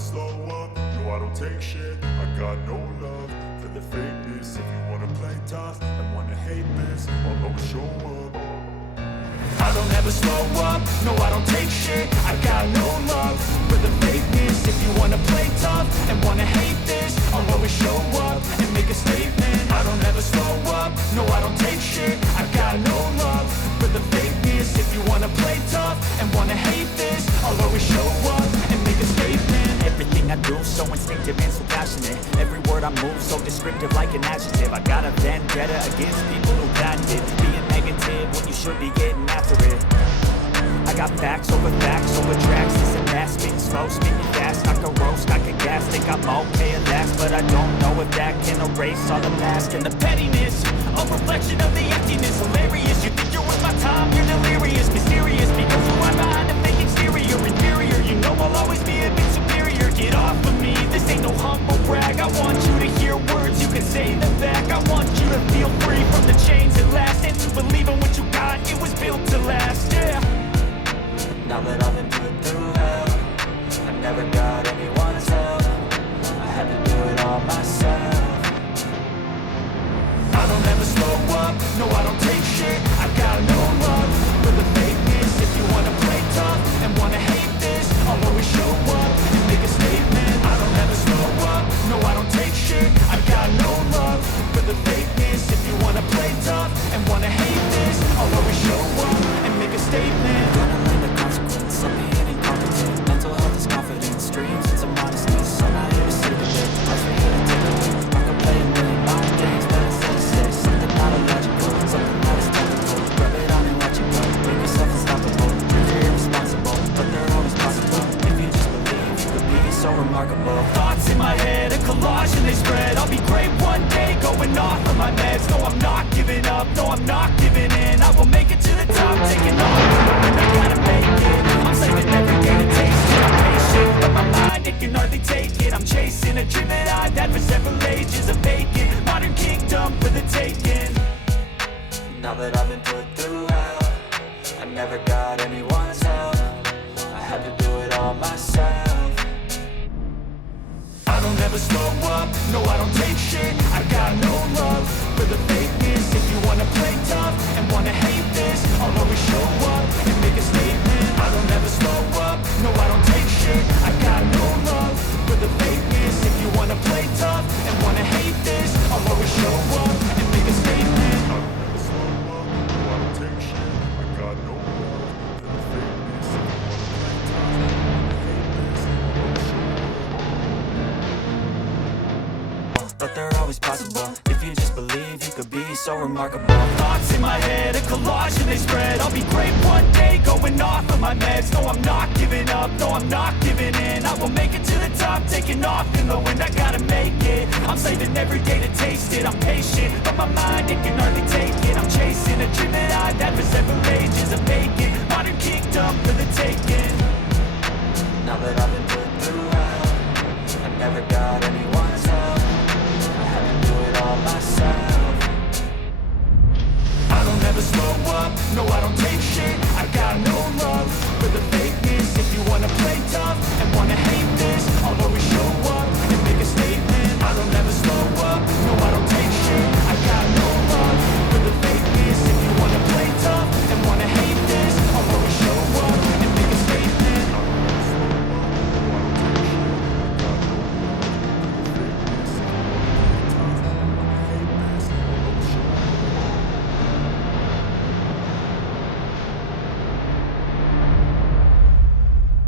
slow up, no I don't take shit. I got no love for the fakeness. If you wanna play tough and wanna hate this, I'll always show up. I don't ever slow up, no I don't take shit. I got no love for the fakeness. If you wanna play tough and wanna hate this, I'll always show up and make a statement. I don't ever slow up, no I don't take shit. I got no love for the fakeness. If you wanna play tough and wanna hate this, I'll always show up and make a statement. Everything I do so instinctive and so passionate. Every word I move so descriptive like an adjective. I got a vendetta against people who patented being negative when you should be getting after it. I got facts over tracks. This and that, spitting slow, spitting fast. I can roast, I can gas, think I'm okay at last, but I don't know if that can erase all the mask and the pettiness. A reflection of the emptiness, hilarious. You think you're worth my time, you're delirious, mysterious, because who I'm behind a fake exterior, inferior. You know I'll always be a bit superior. Get off of me, this ain't no humble brag. I want you to hear words, you can say them back. I want you to feel free from the chains at last, and to believe in what you got, it was built to last, yeah. Now that I've been put through hell, I never got anyone's help. I had to do it all myself. I don't ever slow up, no I don't take shit. I got no love for the fakeness. If you wanna play tough and wanna hate this, I'll always show up and make a statement. I don't ever slow up, no I don't take shit. I got no love for the fakeness. If you wanna play tough and wanna hate this, I'll always show up and make a statement. Gonna learn the consequence of being incompetent. Mental health is confidence, dreams and some modestness. I'm not here to see the bit, that's for you to take a look. I can play a million mind games, but instead of say something not illogical, something that is technical. Rub it on and let you go, make yourself unstoppable. You're irresponsible, but they're always possible. If you just believe, you could be so remarkable. Thoughts in my head, a collage and they spread. I'll be great one day, going off of my meds. No, I'm not giving up, no, I'm not giving in. I will make it to the top, taking off. And I gotta make it, I'm saving every day to taste it. I'm patient, but my mind, it can hardly take it. I'm chasing a dream that I've had for several ages. A vacant, modern kingdom for the taking. Now that I've been put through hell, I never got anyone's help. I had to do it all myself. I don't ever slow up, no I don't take shit. I got no love for the fakeness. If you wanna play tough and wanna hate this, I'll always show up and make a statement. I don't ever slow up, no I don't take shit. I got no love for the fakeness. If you wanna play tough and wanna hate this, I'll always show up and make a statement. I don't ever slow up, no I don't take shit. I got no love for the fakeness. If you wanna play tough and wanna hate this, I'll always show up. But they're always possible. If you just believe, you could be so remarkable. Thoughts in my head, a collage and they spread. I'll be great one day, going off of my meds. No, I'm not giving up, no, I'm not giving in. I will make it to the top, taking off in the wind. I gotta make it, I'm saving every day to taste it. I'm patient, but my mind, it can hardly take it. I'm chasing a dream that I've had for several ages. A vacant, modern kingdom for the taking. Now that I've been put through hell, I never got anyone